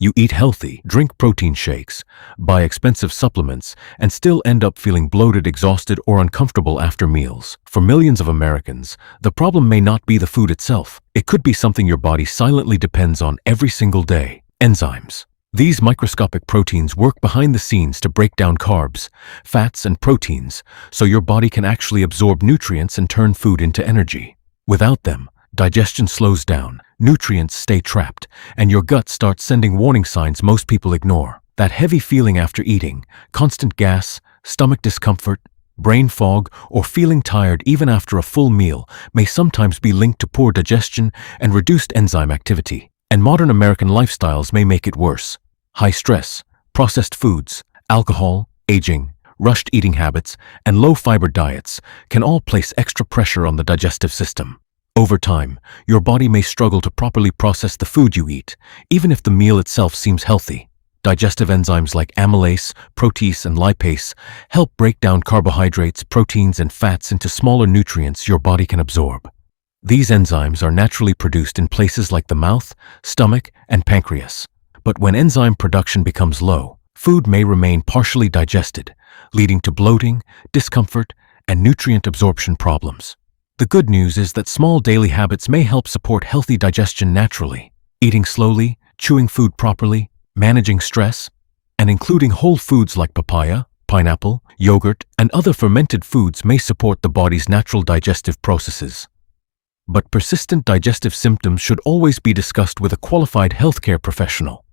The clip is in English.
You eat healthy, drink protein shakes, buy expensive supplements, and still end up feeling bloated, exhausted, or uncomfortable after meals. For millions of Americans, the problem may not be the food itself. It could be something your body silently depends on every single day. Enzymes. These microscopic proteins work behind the scenes to break down carbs, fats, and proteins so your body can actually absorb nutrients and turn food into energy. Without them, digestion slows down, nutrients stay trapped, and your gut starts sending warning signs most people ignore. That heavy feeling after eating, constant gas, stomach discomfort, brain fog, or feeling tired even after a full meal may sometimes be linked to poor digestion and reduced enzyme activity. And modern American lifestyles may make it worse. High stress, processed foods, alcohol, aging, rushed eating habits, and low-fiber diets can all place extra pressure on the digestive system. Over time, your body may struggle to properly process the food you eat, even if the meal itself seems healthy. Digestive enzymes like amylase, protease, and lipase help break down carbohydrates, proteins, and fats into smaller nutrients your body can absorb. These enzymes are naturally produced in places like the mouth, stomach, and pancreas. But when enzyme production becomes low, food may remain partially digested, leading to bloating, discomfort, and nutrient absorption problems. The good news is that small daily habits may help support healthy digestion naturally. Eating slowly, chewing food properly, managing stress, and including whole foods like papaya, pineapple, yogurt, and other fermented foods may support the body's natural digestive processes. But persistent digestive symptoms should always be discussed with a qualified healthcare professional.